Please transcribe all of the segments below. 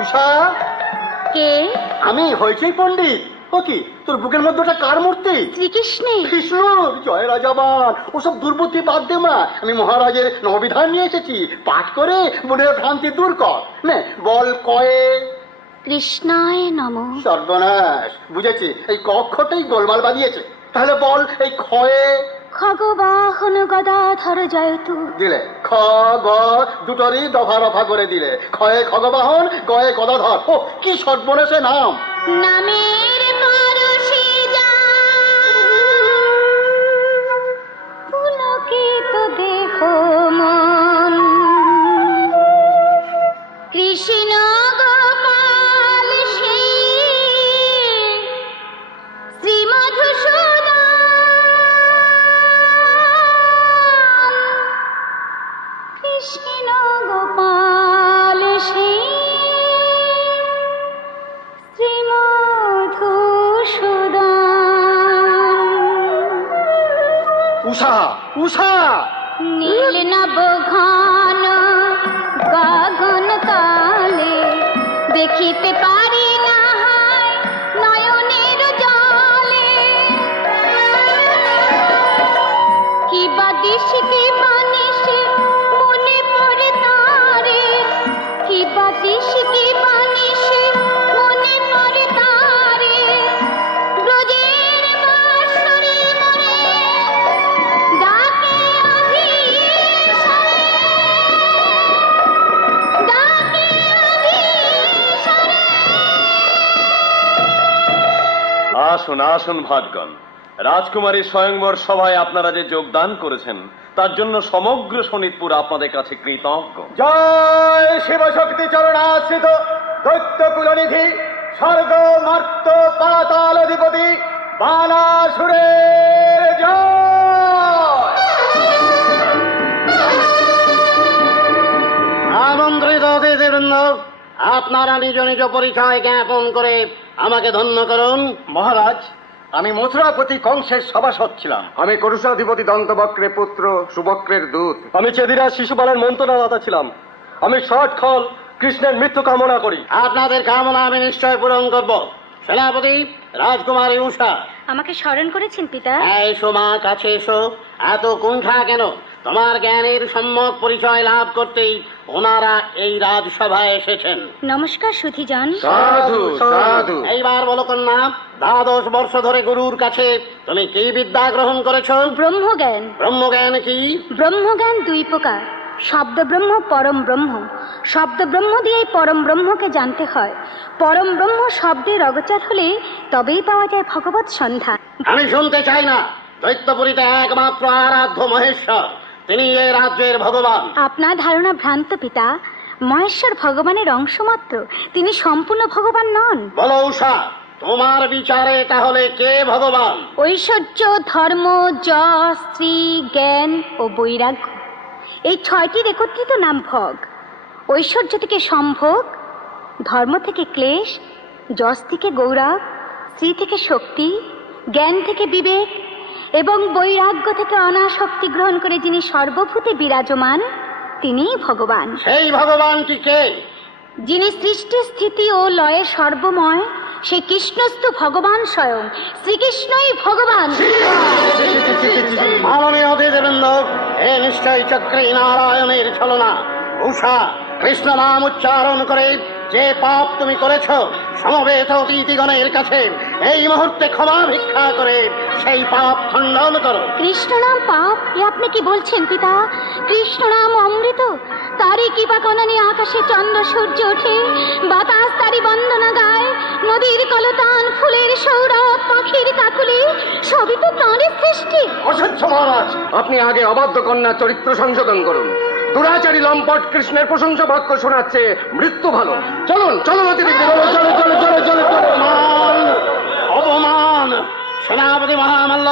উষা, কে? আমি হয়েছেই পণ্ডিত। ও কি তোর বুকের মধ্যে ওটা কার মূর্তি? শ্রীকৃষ্ণের। কৃষ্ণ, জয় রাজাবান। ওসব দুর্বুদ্ধি বাদ দে মা, আমি মহারাজের নবিধান নিয়ে এসেছি, পাঠ করে মনের ভ্রান্তি দূর কর। নে বল কয়ে কৃষ্ণায় নমঃ। সর্বনাশ, বুঝেছি, এই কক্ষটাই গোলমাল বাজিয়েছে। তাহলে বল এই ক্ষয়ে। খগবাহন গদাধর জয়তু। দিলে খ গ দুটোরই দফা রফা করে দিলে। ক্ষয়ে খগবাহন, গয়ে গদাধর। ও কি সর্বনাশে নাম। নামের পরশে যা পুলকিত দেহ মন, কৃষ্ণ গোপাল সে শ্রী মধুসূদন, কৃষ্ণ গোপাল সে শ্রী মধুসূদন। উষা, উষা, নীল নব ঘন গগন তলে দেখিতে পারি না হায় নয়নের জলে, কি বা দিশি কি বা নিশি মনে পড়ে তারে, কি বা দিশি কি বা নিশি মনে পড়ে তারে, ব্রজের বাঁশরি মোরে ডাকে অভিসারে, ডাকে অভিসারে। আসুন আসুন ভাটগণ, রাজকুমারী স্বয়ংবর সভায় আপনারা যে যোগদান করেছেন তার জন্য সমগ্র শোণিতপুর আপনাদের কাছে কৃতজ্ঞ। জয় শিবশক্তি চরণাশ্রিত দৈত্য কুলনিধি স্বর্গ মর্ত পাতাল অধিপতি বানাসুরের জয়। আমন্ত্রিত অতিথিবৃন্দ, আপনারা নিজ নিজ পরিচয় জ্ঞাপন করে আমাকে ধন্য করুন। মহারাজ, আমি মথুরাপতি কংসের সভাসদ ছিলাম। আমি করুষাধিপতি দন্তবক্রের পুত্র সুবক্রের দূত। আমি চেদিরাজ শিশুপালের মন্ত্রণাদাতা ছিলাম। আমি শটখল কৃষ্ণের মৃত্যু কামনা করি। আপনাদের কামনা আমি নিশ্চয় পূরণ করব। সেনাপতি রাজকুমারী উষা, আমাকে স্মরণ করেছেন পিতা? এসো মা, কাছে এসো। এত কুণ্ঠা কেন? তোমার জ্ঞানের সম্যক পরিচয় লাভ করতেই ওনারা এই রাজসভায় এসেছেন। নমস্কার সুধীজন। সাধু সাধু। এইবার বলো কন্যা, 12 বর্ষ ধরে গুরুর কাছে তুমি কি বিদ্যা গ্রহণ করেছো? ব্রহ্মজ্ঞান। ব্রহ্মজ্ঞান কি? ব্রহ্মজ্ঞান দুই প্রকার, শব্দ ব্রহ্ম, পরম ব্রহ্ম। শব্দ ব্রহ্ম দিয়েই পরম ব্রহ্মকে জানতে হয়। পরম ব্রহ্ম শব্দের অগোচর হলে তবেই পাওয়া যায় ভগবত সন্ধান। আমি শুনতে চাই না। দৈত্যপুরীতে একমাত্র আরাধ্য মহেশ্বর, তিনি এই রাজ্যের ভগবান। আপনার ধারণা ভ্রান্ত পিতা। মহেশ্বর ভগবানের অংশ মাত্র, তিনি সম্পূর্ণ ভগবান নন। বলো উষা, তোমার বিচারে তাহলে কে ভগবান? ঐশ্বর্য, ধর্ম, যশ, শ্রী, জ্ঞান ও বৈরাগ্য, এই 6টির একত্রিত নাম ভগ। ঐশ্বর্য থেকে সম্ভোগ, ধর্ম থেকে ক্লেশ, যশ থেকে গৌরব, শ্রী থেকে শক্তি, জ্ঞান থেকে বিবেক এবং বৈরাগ্য থেকে অনাসক্তি গ্রহণ করে যিনি সর্বভূতে বিরাজমান, তিনিই ভগবান। সেই ভগবানটি কে? যিনি সৃষ্টি, স্থিতি ও লয়ে সর্বময়, সেই কৃষ্ণস্তু ভগবান স্বয়ং। শ্রীকৃষ্ণই ভগবান। মাননীয় অতিথিবৃন্দ, এ নিশ্চয় চক্রী নারায়ণের ছলনা। উষা, কৃষ্ণ নাম উচ্চারণ করে যে পাপ তুমি করেছ, সমবেত অতিথিগণের কাছে এই মুহূর্তে ক্ষমা ভিক্ষা করে সেই পাপ খণ্ডন করো। কৃষ্ণ নাম পাপ? এ আপনি কি বলছেন পিতা? কৃষ্ণ নাম অমৃত, তারই কৃপা কণানি আকাশে চন্দ্র সূর্য ওঠে, বাতাস তারই বন্দনা গায়, নদীর কলতান, ফুলের সৌরভ, পাখির কাকুলি, সবই তো তাঁরই সৃষ্টি। অসহ্য মহারাজ, আপনি আগে অবাধ্য কন্যা চরিত্র সংশোধন করুন। দুরাচারী লম্পট কৃষ্ণের প্রশংসা বাক্য শোনাচ্ছে মৃত্যু ভালো। চলুন চলুন অতিথি, চলো চলো চলো চলো চলো। অপমান! সেনাপতি মহামাল্য,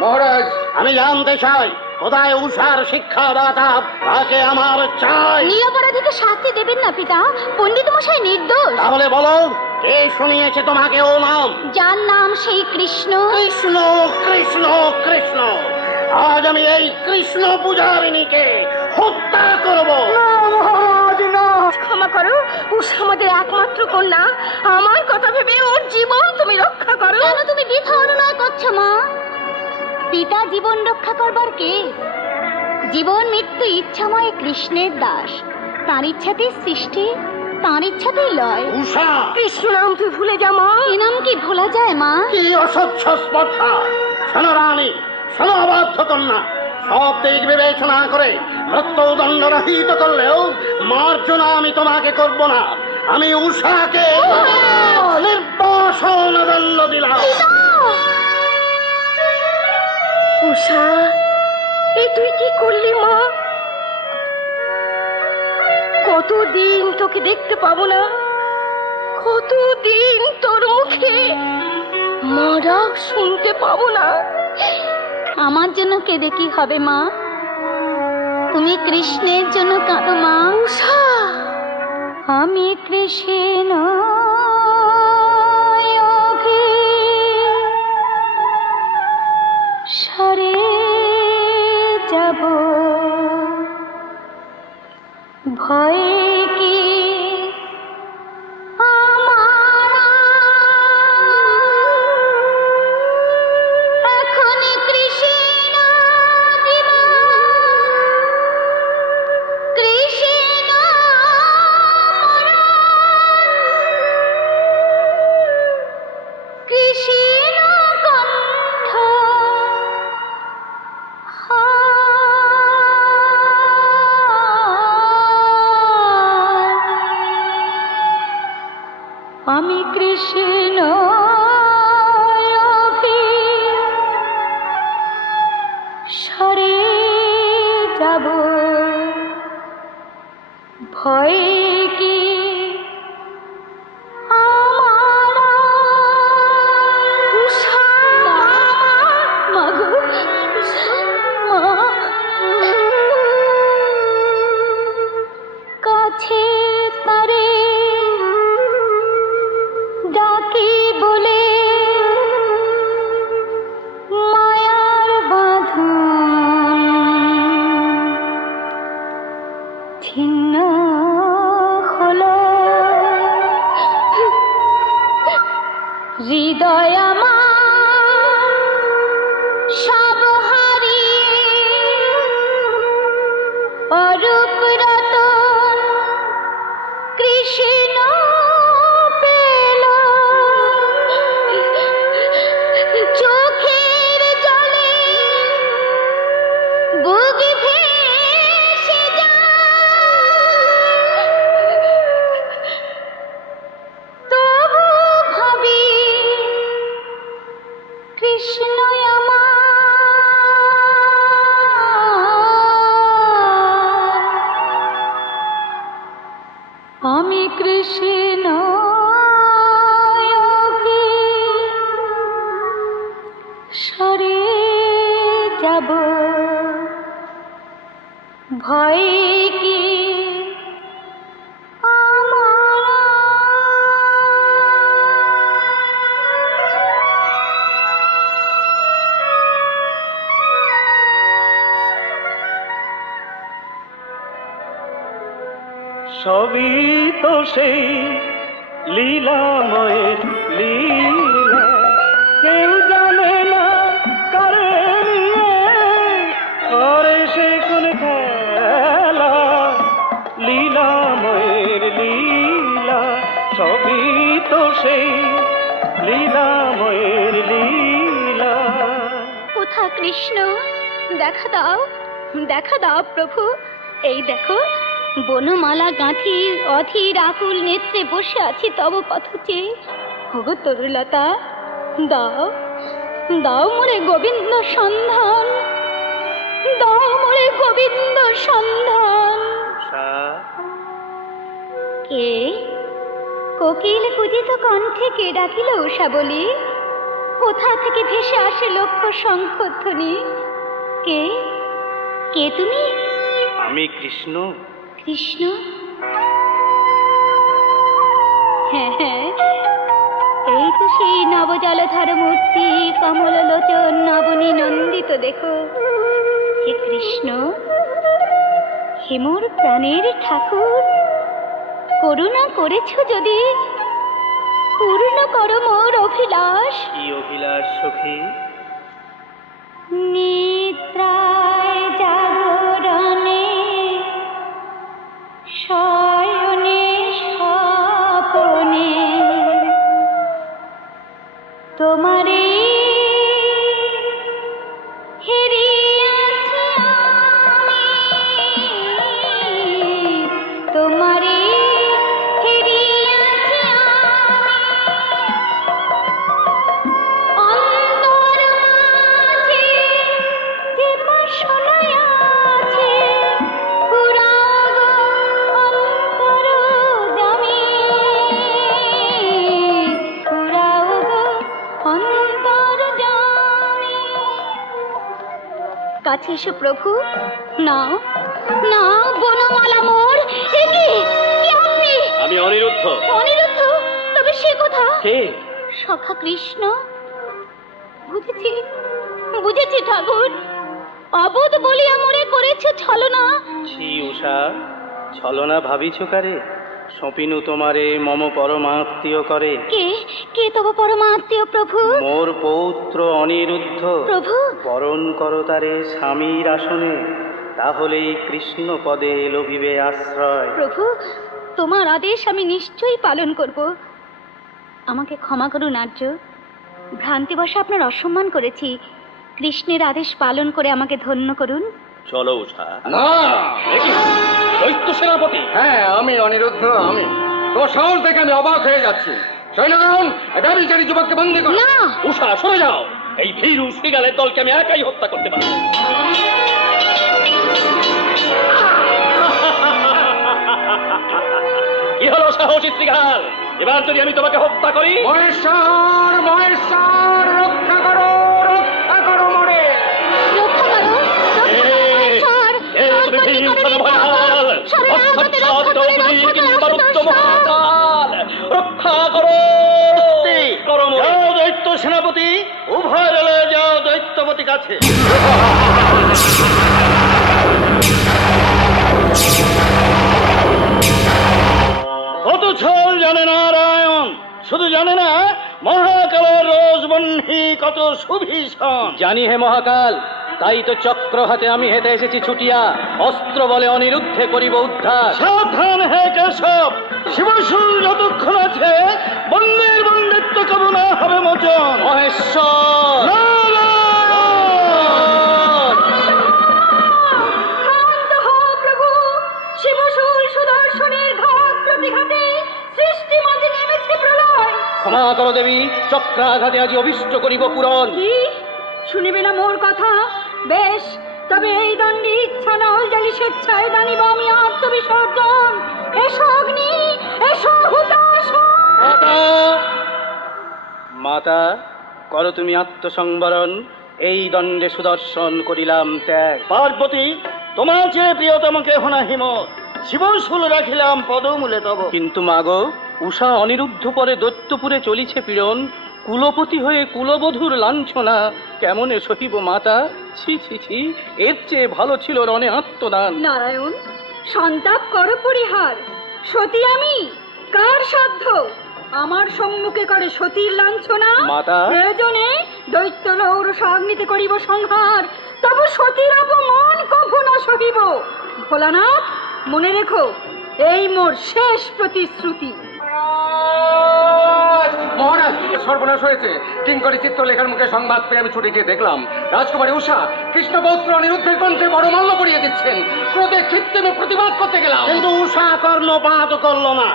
মহারাজ, আমি জানতে চাই কোথায় উষার শিক্ষাদাতা, তাকে আমার চাই। নিরপরাধীকে শাস্তি দেবেন না পিতা, পণ্ডিত মশাই নির্দোষ। তাহলে বলো, কে শুনিয়েছে তোমাকে ও নাম? যার নাম সেই কৃষ্ণ। কৃষ্ণ কৃষ্ণ কৃষ্ণ! আজ আমি এই কৃষ্ণ পূজারিণীকে হত্যা করব। রাজি না। ক্ষমা করো, উষা আমাদের একমাত্র কন্যা। আমার কথা ভেবে ওর জীবন তুমি রক্ষা করো। কেন তুমি বৃথা অনুনয় করছো মা? পিতা জীবন রক্ষা করবার কে? জীবন মৃত্যু ইচ্ছাময় কৃষ্ণের দাস। তার ইচ্ছাতেই সৃষ্টি, তার ইচ্ছাতেই লয়। উষা, কৃষ্ণ নাম তুই ভুলে যা মা। এ নাম কি ভোলা যায় মা? কি অস্বচ্ছ স্পর্ধা! শোনো রানী, শোনো অবাধ্য কন্যা, সব দিক বিবেচনা করে মৃত্যুদণ্ড রহিত করলেও মার্জনা আমি তোমাকে করব না। আমি উষাকে নির্বাসন দণ্ড দিলাম। উষা, এ তুই কি করলি মা? কতদিন তোকে দেখতে পাবো না, কতদিন তোর মুখে মা ডাক শুনতে পাবো না। আমার জন্য কেঁদে কি হবে মা? তুমি কৃষ্ণের জন্য কাঁদো মা। উষা, আমি কৃষ্ণ সরে যাব, ভয়ে কি এখন কৃষ্ণ জীবন, কৃষ্ণ কৃষ্ণ কণ্ঠ আমি কৃষ্ণ সরে যাব, ভয়ে কি আমার উষা মাগো, মা কাছে তারে ডাকি বলে মায়ার বাঁধন ছিন্ন হলো, হৃদয় আমার সব হারিয়ে অরূপ রতন কৃষ্ণ পেল। চোখের জলে বুক ভেসে যায়, তবু ভাবি কৃষ্ণ আমার। আমি কৃষ্ণ সরে যাব, ভয়ে কি সবই তো সেই লীলাময়ের লীলা, কেউ জানে না কারে নিয়ে করে সে কোন খেলা। লীলাময়ের লীলা, সবই তো সেই লীলাময়ের লীলা। কোথা কৃষ্ণ? দেখা দাও, দেখা দাও প্রভু। এই দেখো, বনমালা গাঁথি অধীর আকুল নেত্রে বসে আছি তব পথ চেয়ে। ওগো তরুলতা, দাও দাও মোরে গোবিন্দ সন্ধান, দাও মোরে গোবিন্দ সন্ধান। কে? কোকিল কুজিত কণ্ঠে কে ডাকিল উষা বলি? কোথা থেকে ভেসে আসে লক্ষ শঙ্খধ্বনি? কে? কে তুমি? আমি কৃষ্ণ। কৃষ্ণ? হ্যাঁ হ্যাঁ, এই তো সেই নবজলধর মূর্তি, কমল লোচন নবনী নন্দিত। দেখো, হে কৃষ্ণ, হে মোর প্রাণের ঠাকুর। করুণা করেছ যদি পূর্ণ করো মোর অভিলাষ। কি অভিলাষ সখী? নিদ্রায় জাগরণে শয়নে স্বপনে তোমারে হেরিয়াছি আমি, তোমারে হেরিয়াছি আমি। অন্তর মাঝে যে বাসনায় আছে, ফুরাব অন্তরজামী, ফুরাব অন্তরজামী। কাছে এসো প্রভু, নাও নাও বনমালা মোর। এ কি? কি আপনি? আমি অনিরুদ্ধ। অনিরুদ্ধ? তবে সে কথা কে? সখা কৃষ্ণ। বুঝেছি বুঝেছি ঠাকুর, অবোধ বলিয়া মোরে করেছে ছলনা। ছি উষা, ছলনা ভাবিছ কারে? সপিনু তোমারে মম পরমাত্মীয় করে। কে কে তব পরমাত্মীয় প্রভু? মোর পৌত্র অনিরুদ্ধ। প্রভু বরণ করো তারে স্বামীর আসনে, তাহলেই কৃষ্ণ পদে লভিবে আশ্রয়। প্রভু, তোমার আদেশ আমি নিশ্চয়ই পালন করব। আমাকে ক্ষমা করুন আর্য, ভ্রান্তিবশে আপনার অসম্মান করেছি। কৃষ্ণের আদেশ পালন করে আমাকে ধন্য করুন। চলো উষা। না, দৈত্য সেনাপতি। হ্যাঁ আমি অনিরুদ্ধ, আমি। তোমার সাহস দেখে আমি অবাক হয়ে যাচ্ছি। সৈন্যগণ, ব্যভিচারী যুবককে বন্দী করো। না, উষা সরে যাও, এই ভীরু শৃগালের দলকে আমি একাই হত্যা করতে পারি। কি হলো সাহসী শৃগাল? এবার যদি আমি তোমাকে হত্যা করি? মহেশ্বর, মহেশ্বর, রক্ষা করো, রক্ষা করো মরে। রক্ষা করো, ঈশ্বর, এ তুমি ভীষণ ভয়াল, অস্ত্রচ্ছাদিত অগ্নি কিংবা রুদ্র মহাকাল, রক্ষা করো, করো মোরে। যাও দৈত্য সেনাপতি, উভয় দলে যাও দৈত্যপতি কাছে। কত ছল জানে নারায়ণ, শুধু জানে না মহাকালের রোজবহ্নি কত সুভীষণ। জানি হে মহাকাল, তাই তো চক্র হাতে আমি হেঁটে এসেছি ছুটিয়া, অস্ত্র বলে অনিরুদ্ধে করিব উদ্ধার। সাবধান হে কেশব, শিবশুল যতক্ষণ আছে বন্দের বন্দিত্ব কবু না হবে মোচন। মহেশ্বর, শান্ত হও প্রভু। শিবশুল সুদর্শনের ঘাত প্রতিঘাতে সৃষ্টি মাঝে নেমেছে প্রলয়। ক্ষমা করো দেবী, চক্রাঘাতে আজি অভিষ্ট করিব পূরণ। কি শুনিবে না মোর কথা? বেশ, তবে এই দণ্ডে ইচ্ছা নল জালি স্বেচ্ছায় দানিব আমি আত্মবিসর্জন। এসো অগ্নি, এসো হুতাশ। মাতা, মাতা, করো তুমি আত্মসংবরণ, এই দণ্ডে সুদর্শন করিলাম ত্যাগ। পার্বতী, তোমার যে প্রিয়তম কেহ নাহি মোর, শিবশুল রাখিলাম পদমূলে তব। কিন্তু মাগো, উষা অনিরুদ্ধ পরে দৈত্যপুরে চলিছে পীড়ন, কুলপতি হয়ে কুলবধূর লাঞ্ছনা কেমনে সহিব মাতা? ছি ছি ছি, এর চেয়ে ভালো ছিল রণে আত্মদান। নারায়ণ, সন্তাপ করো পরিহার। সতী আমি, কার সাধ্য আমার সম্মুখে করে সতীর লাঞ্ছনা? মাতা, প্রয়োজনে দৈত্য লৌরস অগ্নিতে করিব সংহার, তবু সতীর অপমান কভু না সহিব। ভোলানাথ, মনে রেখো, এই মোর শেষ প্রতিশ্রুতি। মহারাজ, সর্বনাশ হয়েছে। কিঙ্করী চিত্রলেখার মুখে সংবাদ পেয়ে আমি ছুটে গিয়ে দেখলাম রাজকুমারী উষা কৃষ্ণপৌত্র অনিরুদ্ধের কণ্ঠে বড় মাল্য পরিয়ে দিচ্ছেন। ক্রোধে ক্ষিপ্তে আমি প্রতিবাদ করতে গেলাম, কিন্তু উষা কর্ণপাত করলো না।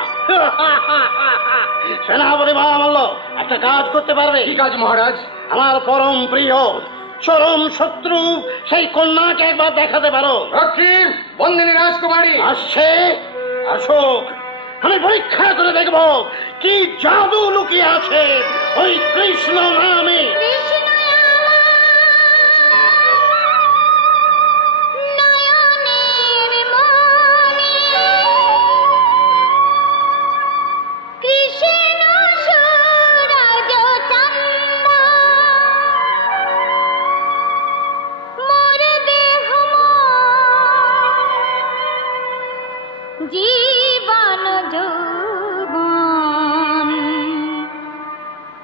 সেনাপতি মহামাল্য একটা কাজ করতে পারবে? কি কাজ মহারাজ? আমার পরম প্রিয় চরম শত্রু সেই কন্যাকে একবার দেখাতে পারো। রক্ষী, বন্দিনী রাজকুমারী আসছে, আসুক, আমি পরীক্ষা করে দেখব কি জাদু লুকিয়ে আছে ওই কৃষ্ণ নামে।